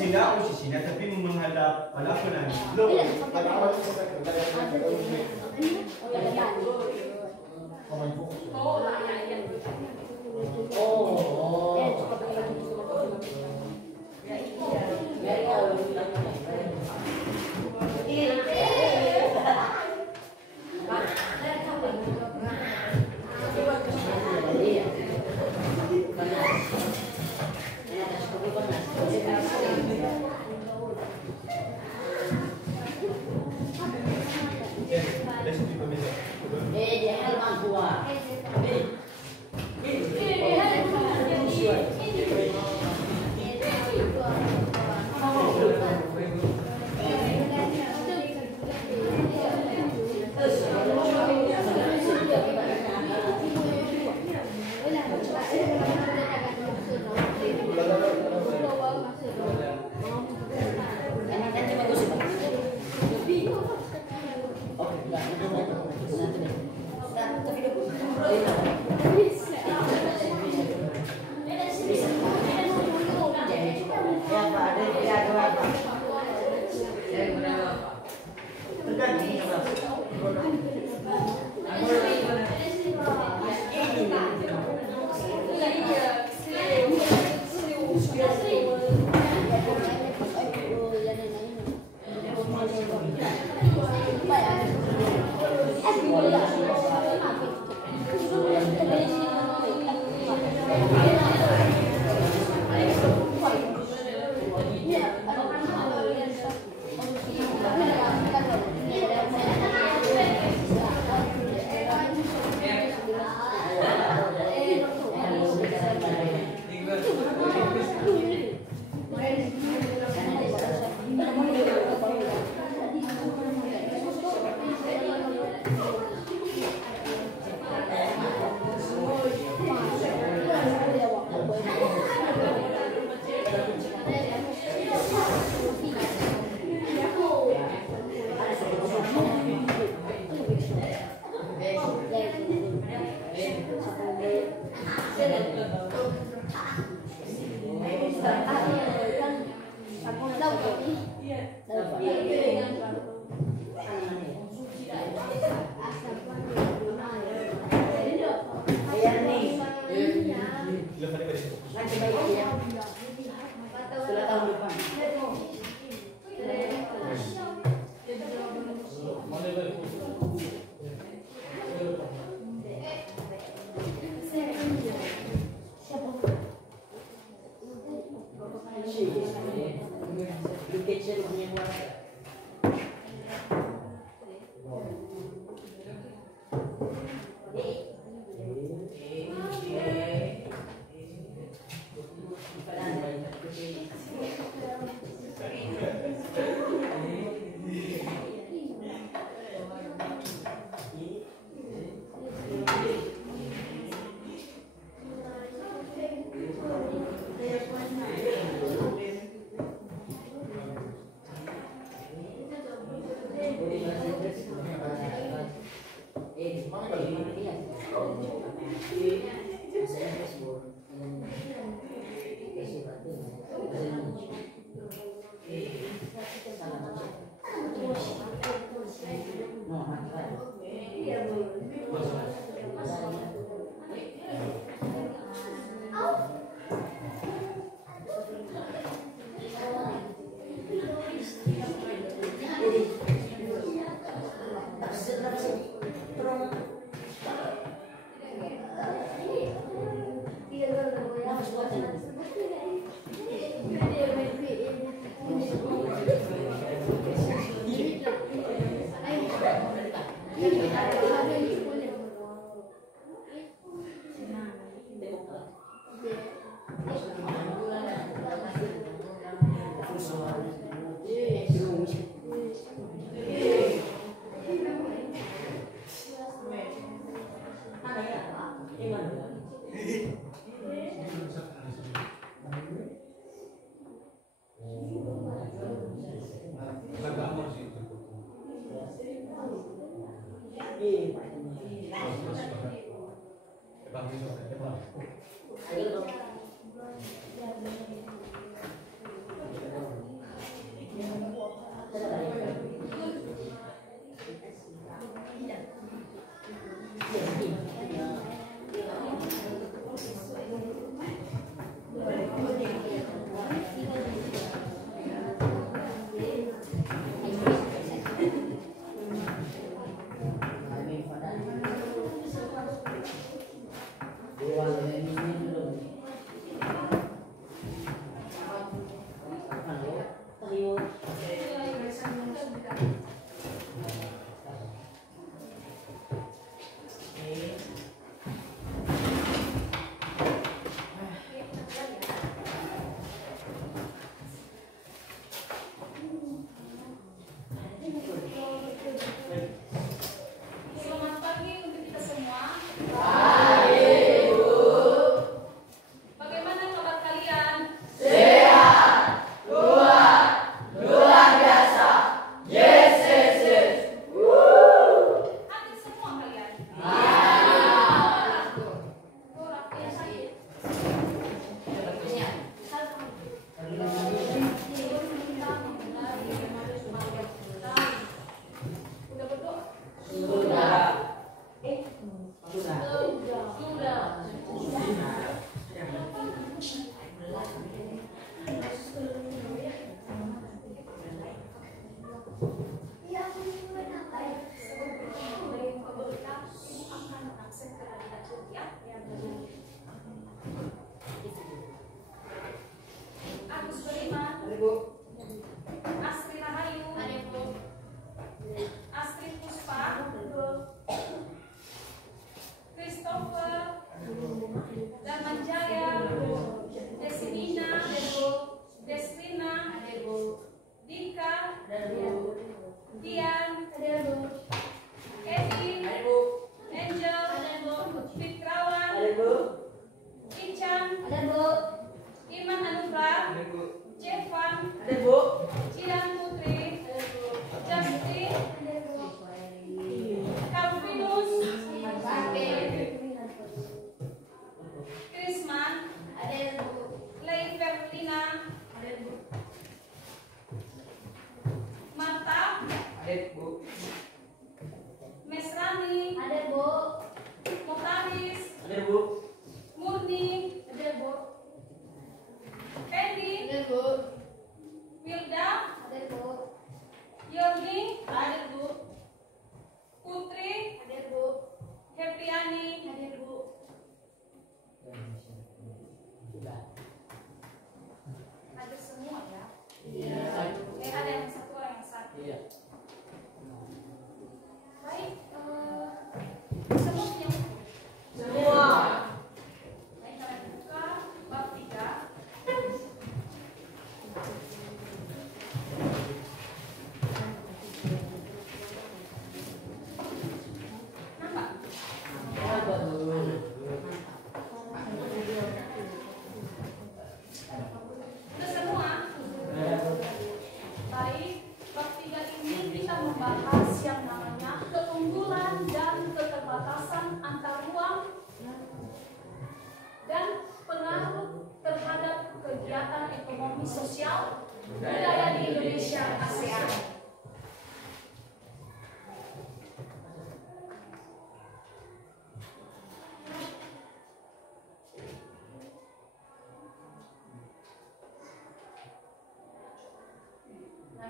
Sila posisinya tapi menghadap pada penanya. Terima kasih.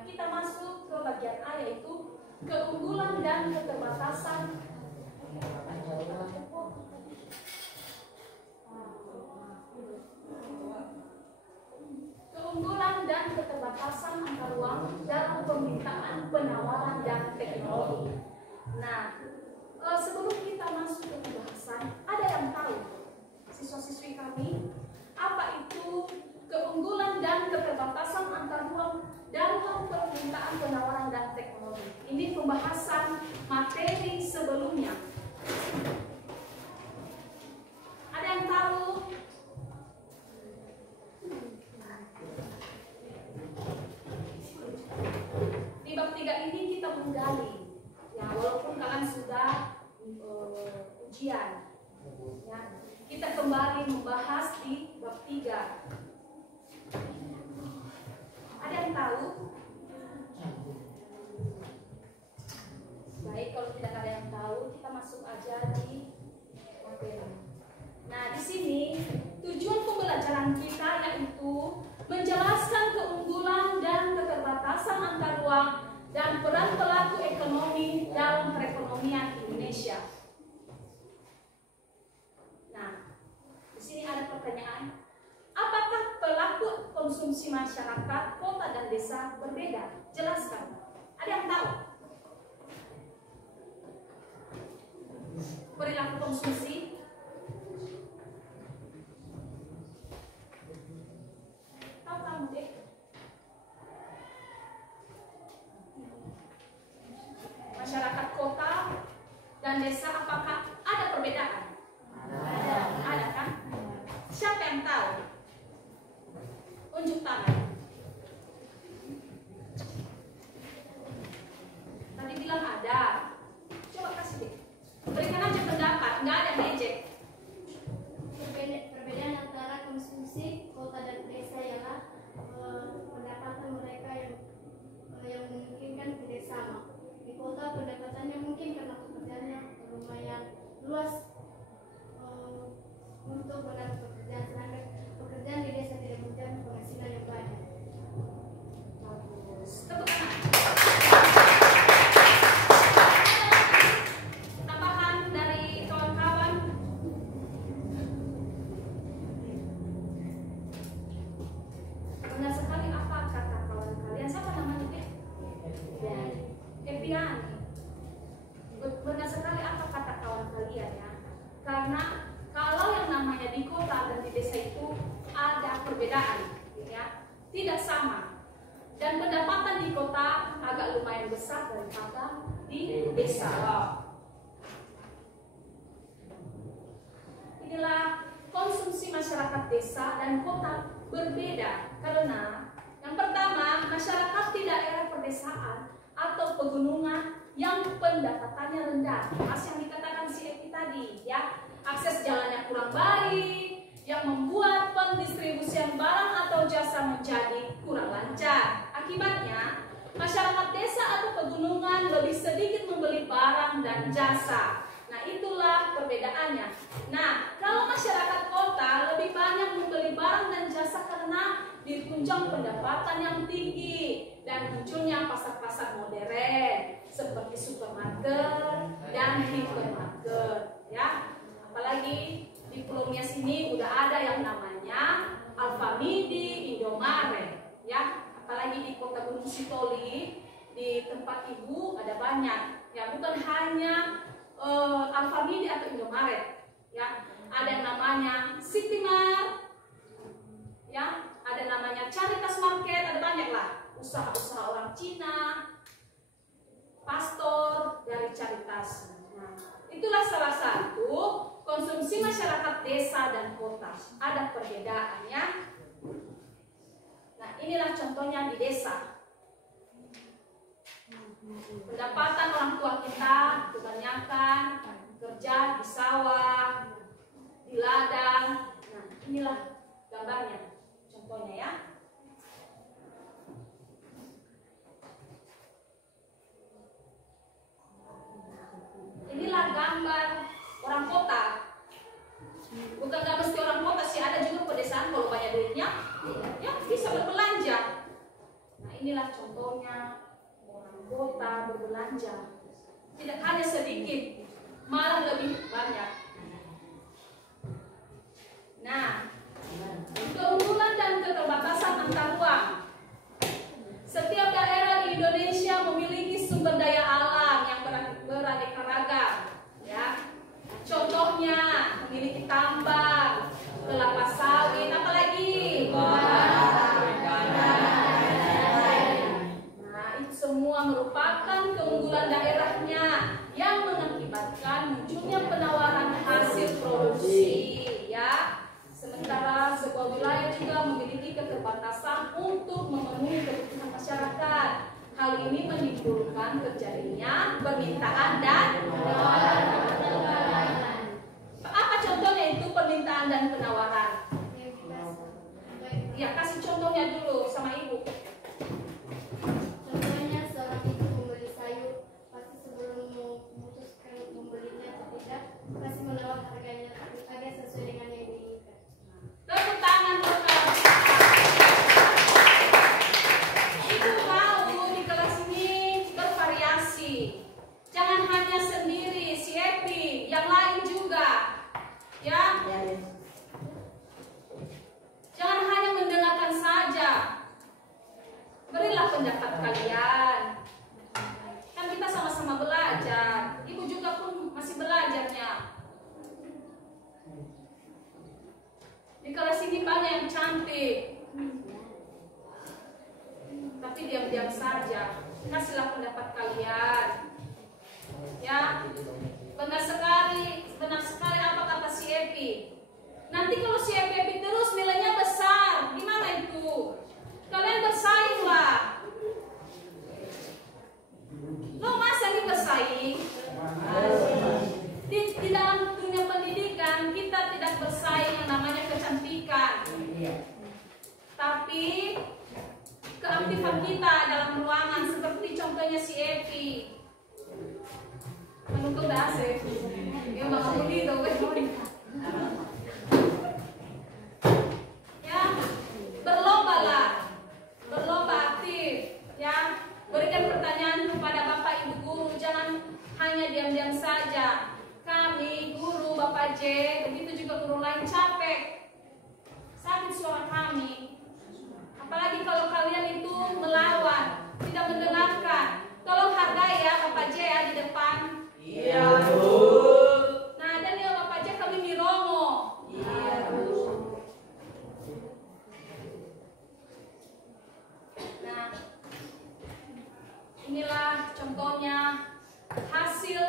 Nah, kita masuk ke bagian A, yaitu keunggulan dan keterbatasan. Keunggulan dan keterbatasan antar uang dalam permintaan, penawaran, dan teknologi. Nah, sebelum kita masuk ke pembahasan, ada yang tahu siswa-siswi kami apa itu keunggulan dan keterbatasan antar uang dalam permintaan, penawaran, dan teknologi? Ini pembahasan materi sebelumnya. Ada yang tahu? Di bab 3 ini kita menggali, ya, walaupun kalian sudah ujian, ya, kita kembali membahas di bab 3. Ada yang tahu? Baik, kalau tidak ada yang tahu, kita masuk aja di materi. Nah, di sini tujuan pembelajaran kita yaitu menjelaskan keunggulan dan keterbatasan antar uang dan peran pelaku ekonomi dalam perekonomian Indonesia. Nah, di sini ada pertanyaan. Apakah pelaku konsumsi masyarakat kota dan desa berbeda? Jelaskan. Ada yang tahu? Perilaku konsumsi tahu kamu deh. Masyarakat kota dan desa apakah ada perbedaan? Ada kan? Siapa yang tahu? Unjuk tangan. Tadi bilang ada. Coba kasih deh. Berikan aja pendapat, nggak ada ngejek. Perbedaan antara konsumsi kota dan desa ialah pendapatan mereka yang memungkinkan tidak sama. Di kota pendapatannya mungkin karena pekerjaannya lumayan luas untuk mendapat pekerjaan, sedangkan pekerjaan di desa tidak menjamin penghasilan yang banyak. Bagus. Tepuk tangan. Tambahan dari kawan-kawan. Benar sekali apa kata kawan kalian? Siapa namanya deh? Epian. Benar sekali apa kata kawan kalian ya? Karena kalau yang namanya di kota dan di desa itu ada perbedaan, ya, tidak sama. Dan pendapatan di kota agak lumayan besar daripada di desa. Inilah konsumsi masyarakat desa dan kota berbeda karena yang pertama, masyarakat di daerah pedesaan atau pegunungan yang pendapatannya rendah, mas yang dikatakan si Eki tadi, ya, akses jalannya kurang baik, yang membuat pendistribusian barang atau jasa menjadi kurang lancar. Akibatnya, masyarakat desa atau pegunungan lebih sedikit membeli barang dan jasa. Nah, itulah perbedaannya. Nah, kalau masyarakat kota lebih banyak membeli barang dan jasa karena ditunjang pendapatan yang tinggi dan munculnya pasar-pasar modern seperti supermarket dan hipermarket, ya. Apalagi di Pulau Nias ini udah ada yang namanya Alfamidi, Indomaret, ya. Apalagi di Kota Gunung Sitoli, di tempat ibu ada banyak, ya, bukan hanya Alfamidi atau Indomaret, ya. Ada yang namanya Citimart, ya, ada namanya Caritas Market, ada banyak lah usaha-usaha orang Cina, pastor dari Caritas. Nah, itulah salah satu konsumsi masyarakat desa dan kota. Ada perbedaannya. Nah, inilah contohnya di desa. Pendapatan orang tua kita kebanyakan kerja di sawah, di ladang. Nah, inilah gambarnya, contohnya ya. Inilah gambar orang kota. Bukan gak mesti orang kota sih, ada juga pedesaan kalau banyak duitnya, ya bisa berbelanja. Nah, inilah contohnya memiliki tambang, kelapa sawit, apalagi? Nah, itu semua merupakan keunggulan daerahnya yang mengakibatkan munculnya penawaran hasil produksi, ya. Sementara sebuah wilayah juga memiliki keterbatasan untuk memenuhi kebutuhan masyarakat. Hal ini menimbulkan terjadinya permintaan dan penawaran. Apa contohnya itu permintaan dan penawaran? Ya, kasih contohnya dulu sama ibu. Contohnya seorang ibu membeli sayur, pasti sebelum memutuskan membelinya atau tidak, pasti menolak harganya agar sesuai dengan yang diinginkan. Tepuk tangan dulu. Ibu mau di kelas ini bervariasi. Jangan hanya sendiri si Epi, yang lain juga. Ya. Jangan hanya mendengarkan saja. Berilah pendapat kalian. Kan kita sama-sama belajar. Ibu juga pun masih belajarnya. Di kelas ini banyak yang cantik, tapi diam-diam saja. Kasihlah pendapat kalian. Ya, benar sekali apa kata si Epi. Nanti kalau si Epi terus nilainya besar, gimana itu? Kalian bersainglah. Lo masa nih bersaing? Di dalam dunia pendidikan kita tidak bersaing yang namanya kecantikan, tapi keaktifan kita dalam ruangan, seperti contohnya si Epi. Menunggu bahasa, dia bangun itu, ya, berlomba aktif, ya, berikan pertanyaan kepada Bapak Ibu guru, jangan hanya diam-diam saja. Kami guru Bapak J, begitu juga guru lain capek, sakit suara kami. Apalagi kalau kalian itu melawan, tidak mendengarkan. Tolong hargai ya Bapak J ya di depan. Iya, Bu. Nah, dan ya Bapak J kami mirongo. Iya, Bu. Nah, inilah contohnya hasil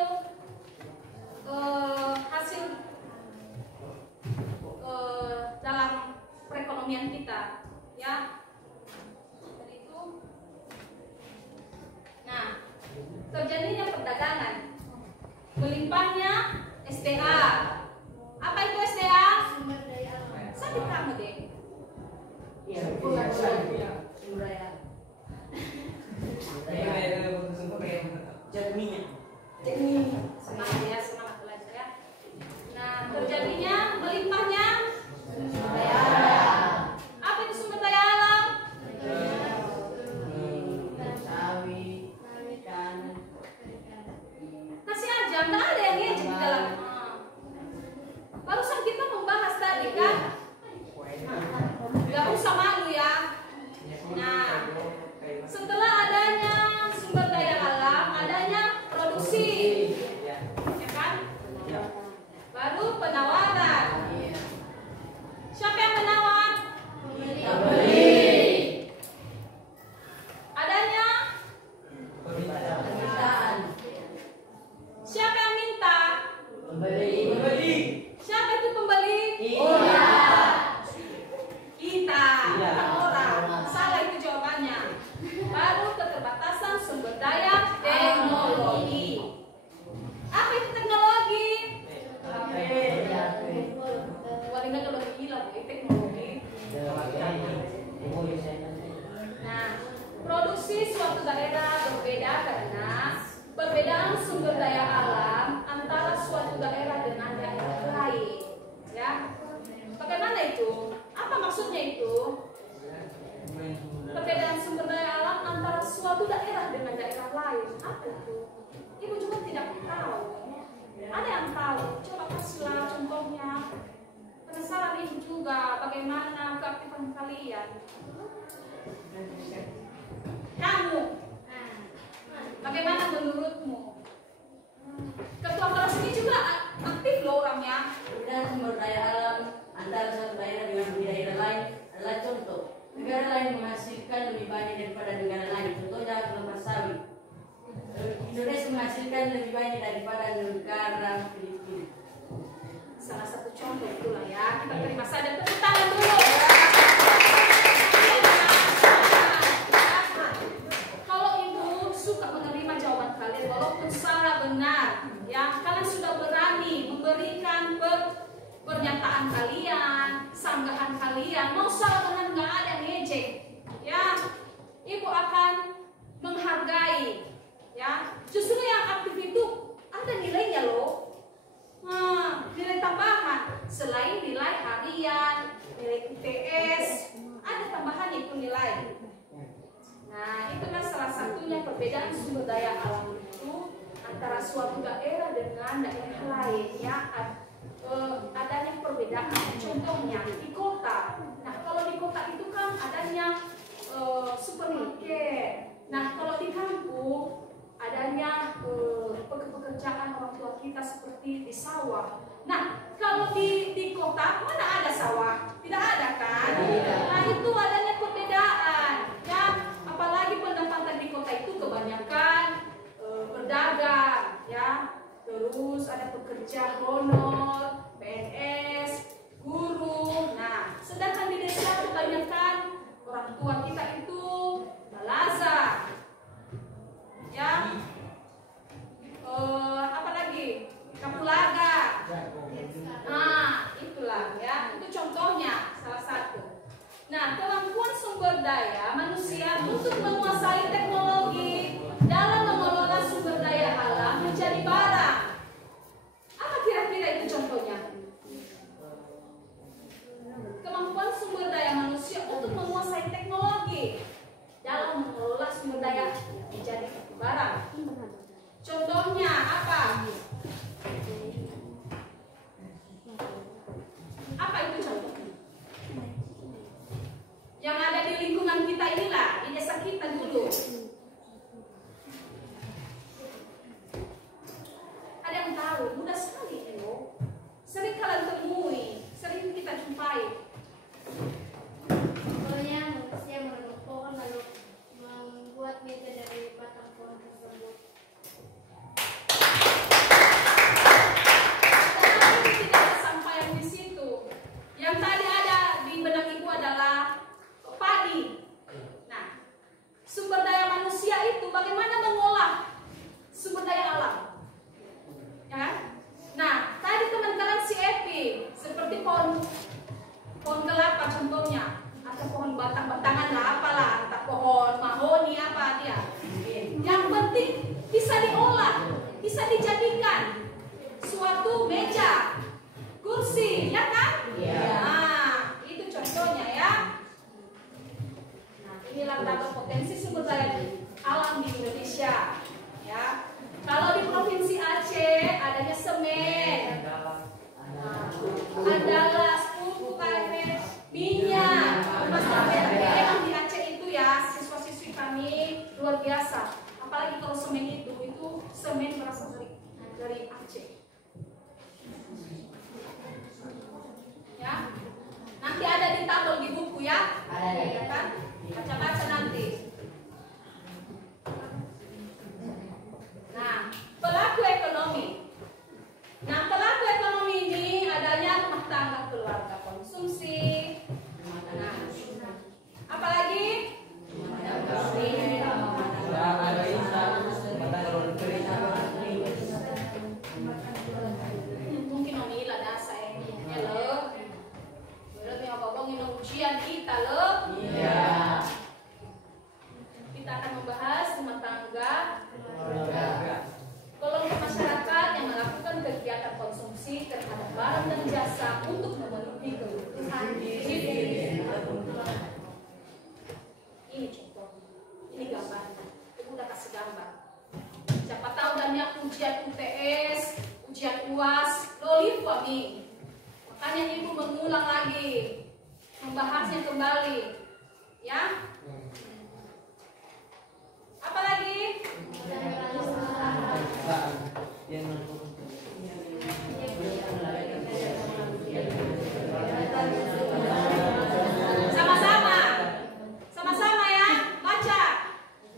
dalam perekonomian kita, ya. Jadi itu. Nah, terjadinya perdagangan, melimpahnya SDA. Apa itu SDA? Sumber daya alam. Sakit kamu deh. Iya, Semangat ya, semangat belajar ya. Nah, terjadinya melimpahnya sumber daya alam. Apa itu sumber daya alam? Kasih aja, nggak ada yang ngejek di dalam. Barusan kita membahas tadi kan, nggak usah malu ya. Nah, setelah adanya sumber daya alam, adanya produksi, ya kan? Baru penawaran. Siapa yang menawar? Pembeli. Adanya siapa yang minta? Siapa itu pembeli? Kita, bukan orang. Salah itu jawabannya. Baru keterbatasan sumber daya teknologi. Apa itu teknologi? Warga kalau gila teknologi. Nah, produksi suatu daerah berbeda karena perbedaan sumber daya alam antara suatu daerah dengan daerah lain. Ya, bagaimana itu? Apa maksudnya itu? Perbedaan sumber daya alam antara suatu daerah dengan daerah lain. Apa itu? Ibu juga tidak tahu. Ada yang tahu? Coba kasihlah contohnya. Penasaran ibu juga bagaimana keaktifan kalian. Kamu, bagaimana menurutmu? Ketua kelas ini juga aktif loh orangnya. pernyataan kalian, sanggahan kalian, mau salah benar nggak ada ngejek, ya. Ibu akan menghargai, ya. Justru yang aktif itu ada nilainya loh. Nah, nilai tambahan selain nilai harian, nilai UTS, ada tambahan itu nilai. Nah, itulah salah satunya perbedaan sumber daya alam itu antara suatu daerah dengan daerah lain, ya. Adanya perbedaan. Contohnya di kota. Nah, kalau di kota itu kan adanya supermarket. Nah, kalau di kampung adanya pekerjaan orang tua kita seperti di sawah. Nah, kalau di kota mana ada sawah? Tidak ada kan? Nah, itu adanya perbedaan, ya. Apalagi pendapatan di kota itu kebanyakan berdagang, ya. Terus ada pekerja honor, PNS, guru. Nah, sedangkan di desa kebanyakan orang tua kita itu balaza, ya. Apa lagi? Kapulaga. Nah, itulah, ya. Itu contohnya salah satu. Nah, kemampuan sumber daya manusia untuk menguasai teknologi dalam mengelola sumber daya alam menjadi barang. Apa kira-kira itu contohnya? Kemampuan sumber daya manusia untuk menguasai teknologi dalam mengelola sumber daya menjadi barang. Contohnya apa? Apa itu contohnya? Yang ada di lingkungan kita inilah, di desa kita dulu. Ada yang tahu? Mudah sekali, Elo. Sering kalian temui, sering kita jumpai. Contohnya manusia menanam pohon lalu membuat meja dari batang pohon tersebut. Tetapi tidak ada sampai di situ. Yang tadi ada di benak ibu adalah padi. Nah, sumber daya manusia itu bagaimana mengolah sumber daya alam, ya kan? Nah, tadi teman kalian si Epi seperti pohon kelapa contohnya, atau pohon batang-batangan lah apalah, entah pohon mahoni apa dia. Yang penting bisa diolah, bisa dijadikan suatu meja, kursi, ya kan? Nah, itu contohnya ya. Nah, inilah beragam potensi sumber daya alam di Indonesia, ya. Kalau di Provinsi Aceh adanya semen, andalas, pupuk, minyak, emang di Aceh itu ya siswa-siswi kami luar biasa. Apalagi kalau semen itu semen berasal dari Aceh. Ya, nanti ada di tabel di buku ya, ya kan? Baca-baca nanti. Nah, pelaku ekonomi. Nah, pelaku ekonomi ini adanya rumah tangga, keluarga konsumsi. Nah, apalagi? Mungkin Omila dasa ini. Halo. Berarti ngomongin ujian kita loh. Iya. Kita akan membahas rumah tangga, kelompok masyarakat yang melakukan kegiatan konsumsi terhadap barang dan jasa untuk memenuhi kebutuhan hidup. Ini contoh, ini gambarnya. Ibu udah kasih gambar. Siapa tahu dannya ujian UTS, ujian UAS, lolip kami. Makanya ibu mengulang lagi, membahasnya kembali, ya. Apa lagi? Sama-sama ya, baca.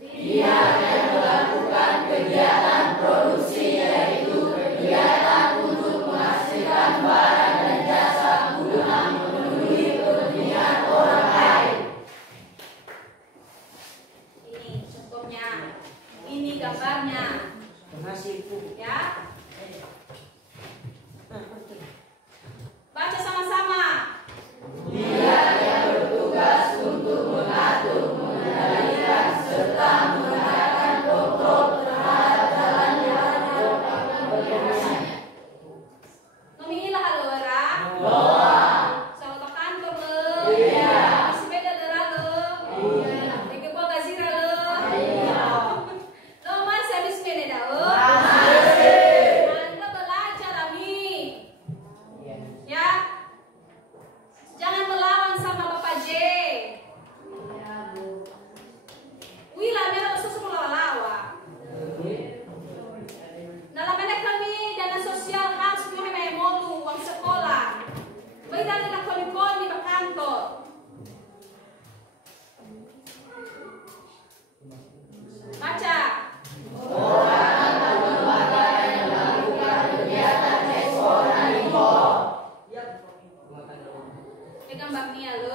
Dia yang melakukan kegiatan produksi, yaitu kegiatan untuk menghasilkan barang dan jasa guna memenuhi kepentingan orang lain. Sama ke kantor le. Sepeda derah le. Ke Bagazira le. Lo masih habis sepeda le. Anda belajar Ami. Ya. Jangan melawan sama Bapak J. Wila merah susu melawan-lawan. Dalam kami dana sosial harus menghemai molu uang sekolah. Baik dari lakon-lakon di kantor. Baca. Pegang baknya lo.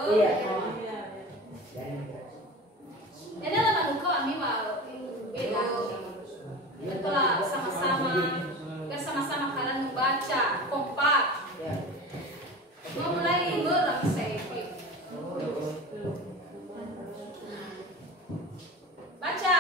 Ini lama duka kami mau beda. Itulah bersama-sama kalian membaca kompak. Mau mulai berang saya. Baca.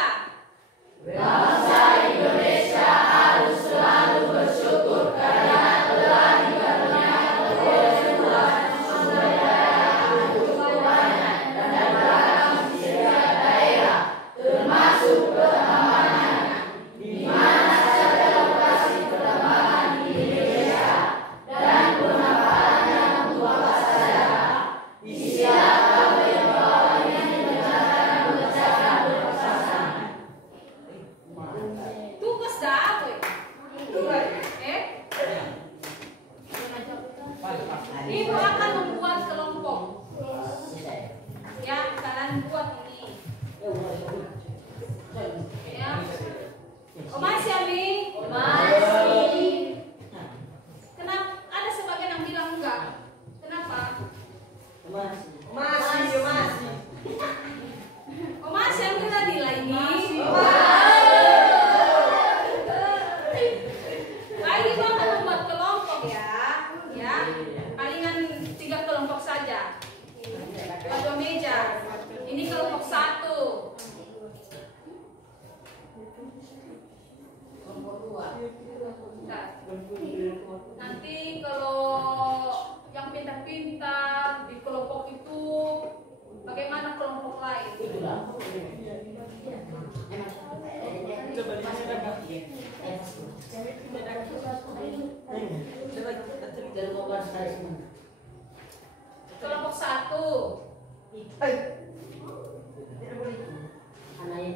Bangsa Indonesia harus selalu bersyukur karena telah dikaruniai oleh Tuhan sumber daya yang cukup banyak dan beragam di setiap daerah, termasuk pertambangan, di mana saja lokasi pertambangan di Indonesia dan pemanfaatannya untuk apa saja. Di setiap kabupaten ini direncanakan berdasarkan berpasangan. Tugas dah apa? Ibu akan membuat kelompok. Ya, kalian buat ini. Ya. Masih Ami? Masih. Kenapa? Ada sebagian yang bilang enggak. Kenapa? Masih. Masih yang kita nilai ini. Baik, ibu akan membuat kelompok ya. Ya, palingan 3 kelompok saja. 2 meja. Ini kelompok 1. Bentar. Nanti kalau yang pintar-pintar di kelompok itu, bagaimana kelompok lain? Kelompok 1.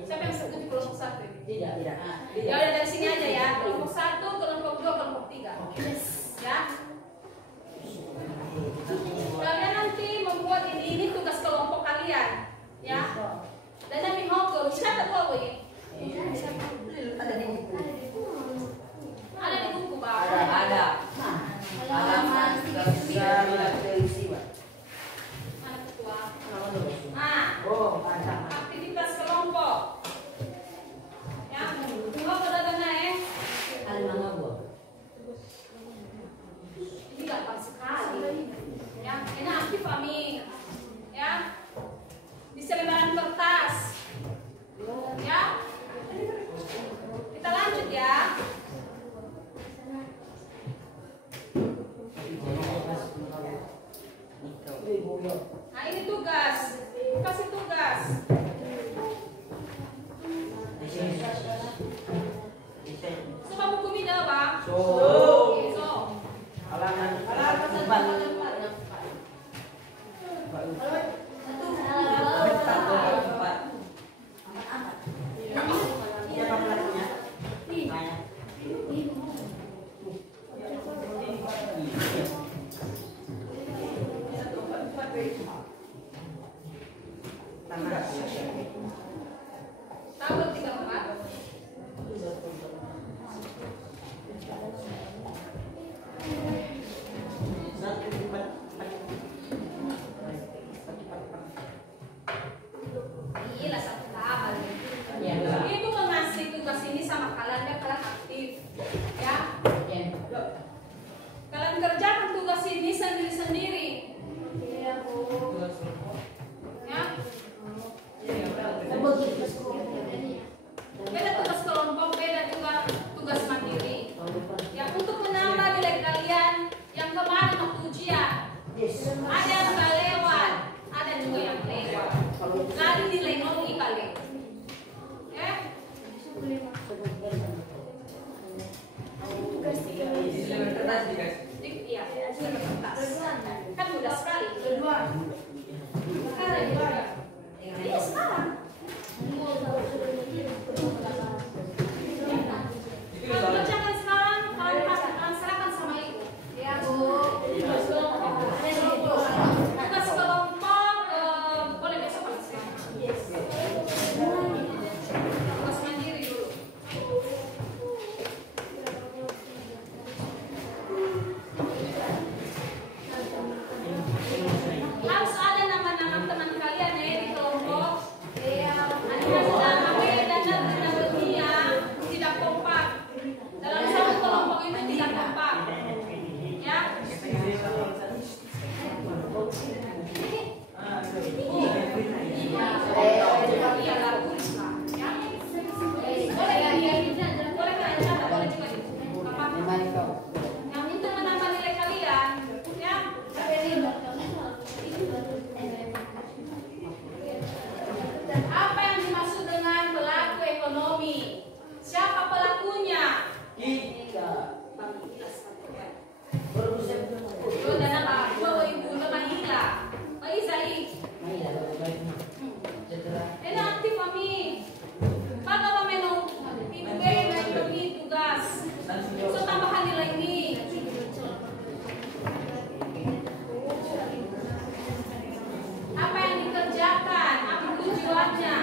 Siapa yang sebut di kelompok 1? Tidak. Ya udah dari sini aja ya. Kelompok 1, kelompok 2, kelompok 3. Ya. Kalian nanti membuat ini tugas kelompok kalian, ya. Dan yang mihoko, siapa tuh apa ya? Ada di buku. Ada di buku bang. Ada. Halaman 3 Mana ketua? Ah, Oh, ada. aktivitas kelompok. Ya, oh pada ini gampang sekali. Ya, ini aktif kami. Ya, bisa lembaran kertas. Ya, kita lanjut ya. Nah ini tugas, kasih tugas. Coba buku mida bang. So. Halaman Tabel 34. Satu. ya, sudah kertas. Kan mudah sekali. Iya sekarang. Kalau kerjakan sekarang, kalian serahkan sama ibu. Ya Bu. Tugas kelompok boleh besok kalau tugas mandiri dulu. Harus ada nama-nama teman kalian ya di kelompok. Tidak kompak. Dalam satu kelompok itu tidak kompak. Ya. Iya, bagus lah. Ya. Boleh ya, boleh kan ada, boleh juga gitu. Apa? Yang itu menambah nilai kalian. Ya. Apa yang dimaksud dengan pelaku ekonomi? Siapa pelakunya? aktif kami. Pada pameno ibigay na ibigay tugas. So tambahan nila ini. Apa yang dikerjakan? Apa tujuannya?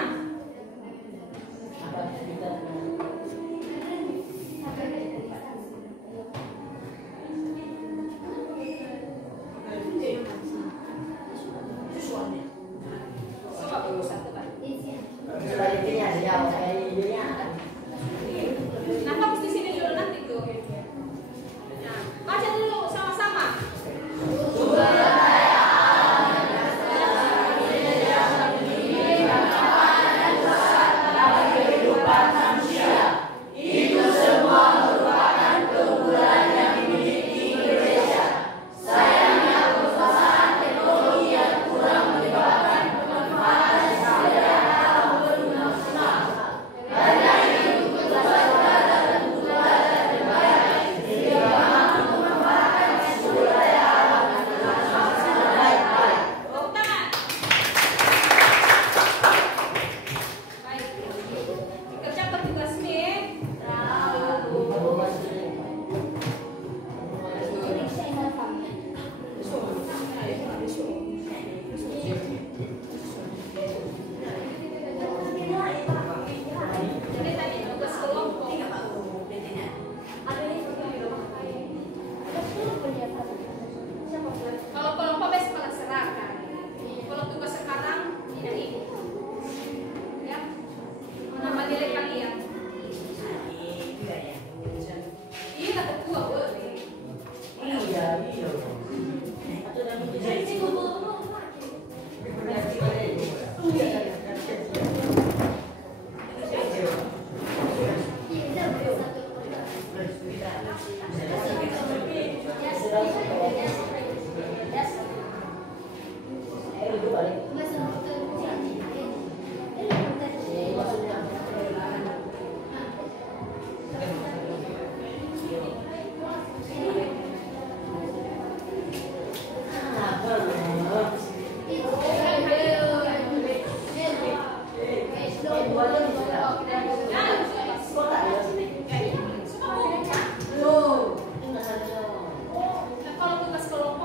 Nah, fokus di sini dulu nanti tuh. Nah, baca dulu sama-sama. Kalau kelompok besok akan serahkan. Kalau tugas sekarang tidak ini, ya, menambah nilai kalian. Iya kata gua boleh. Kalau tugas kelompok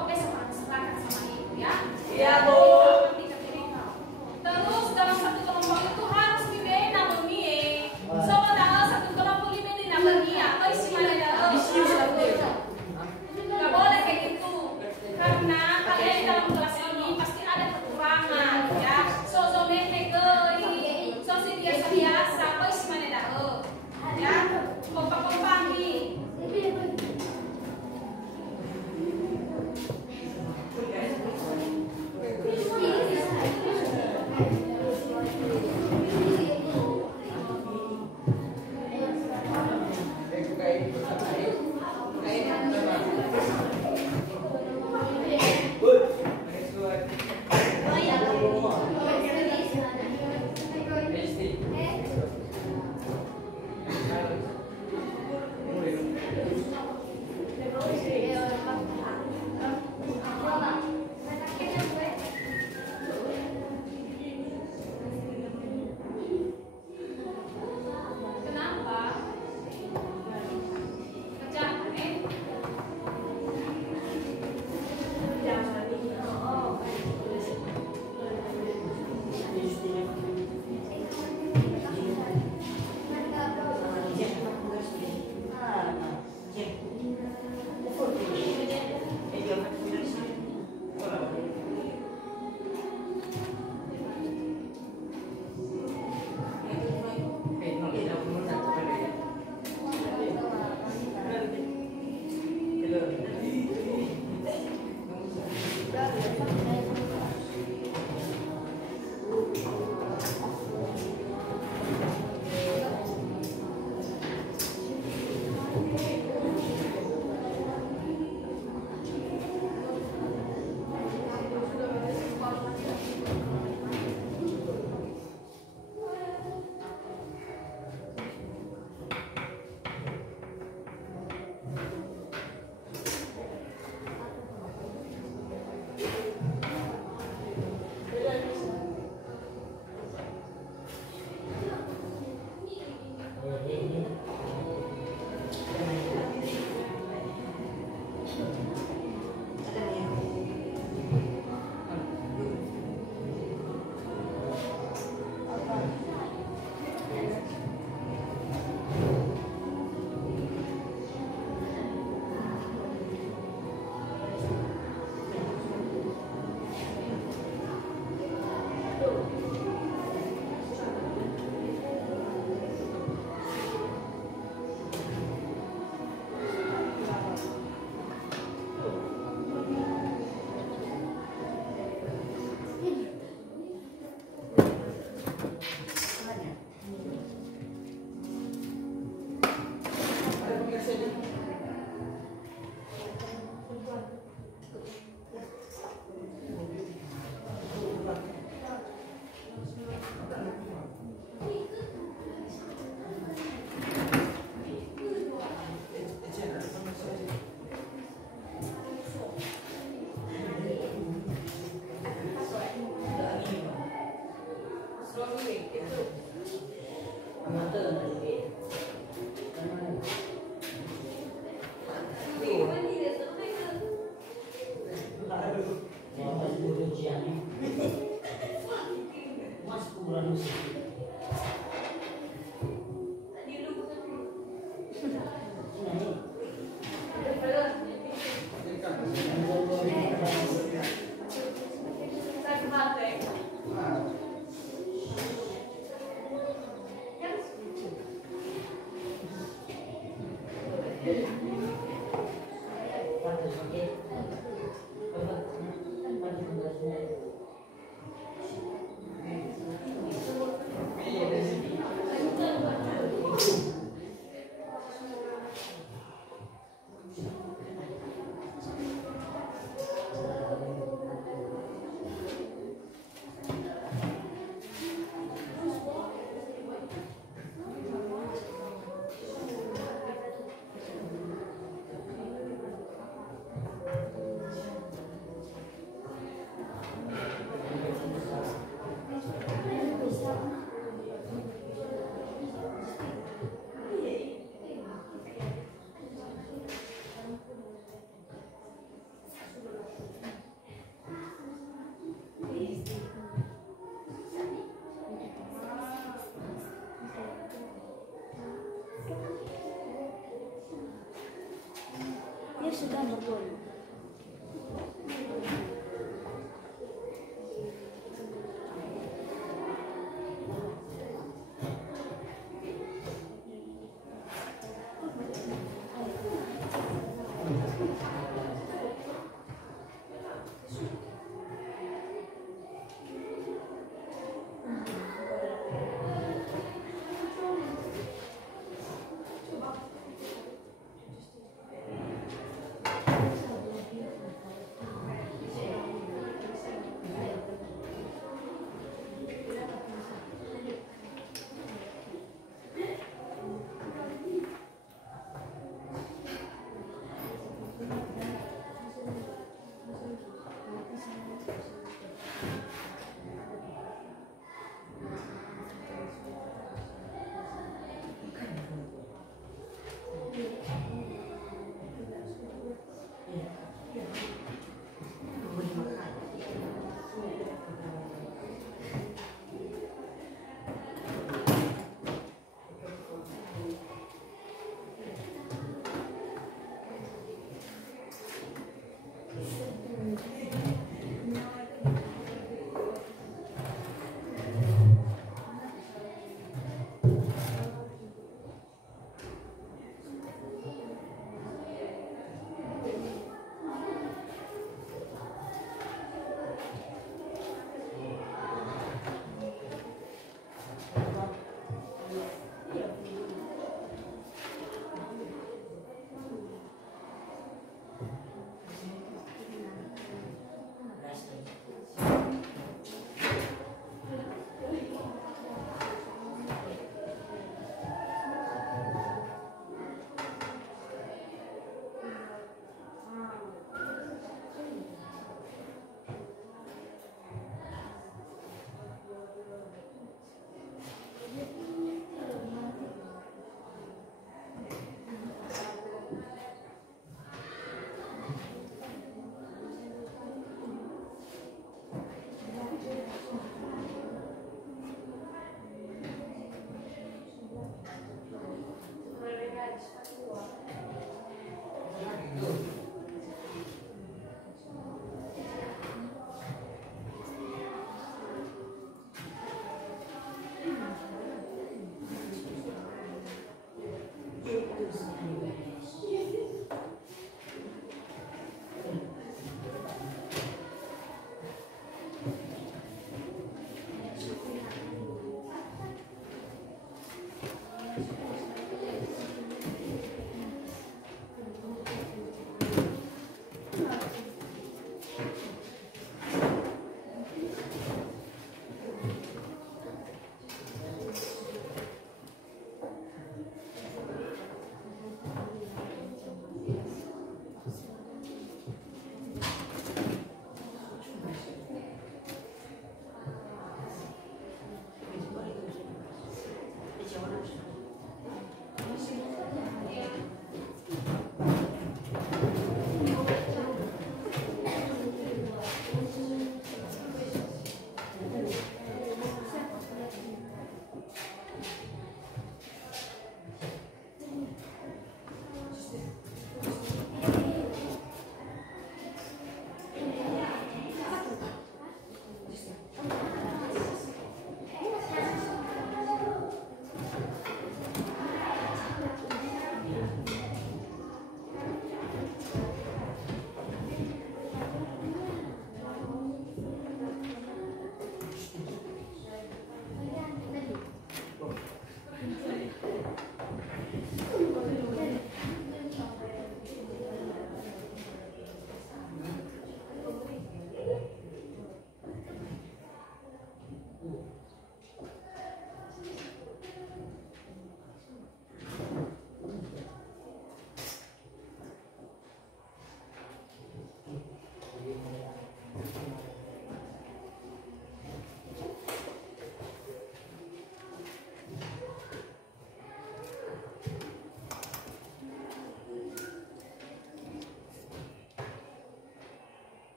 Dia sudah bergol.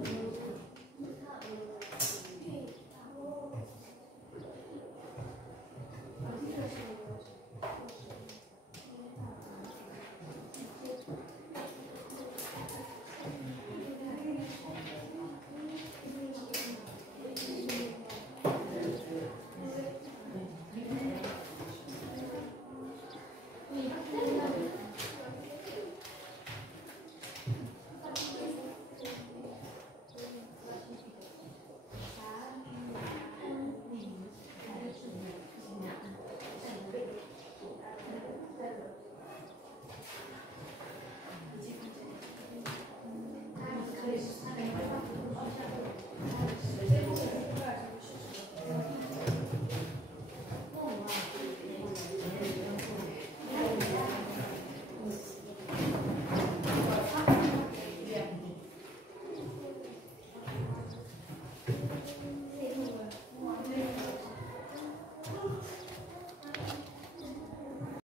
menurut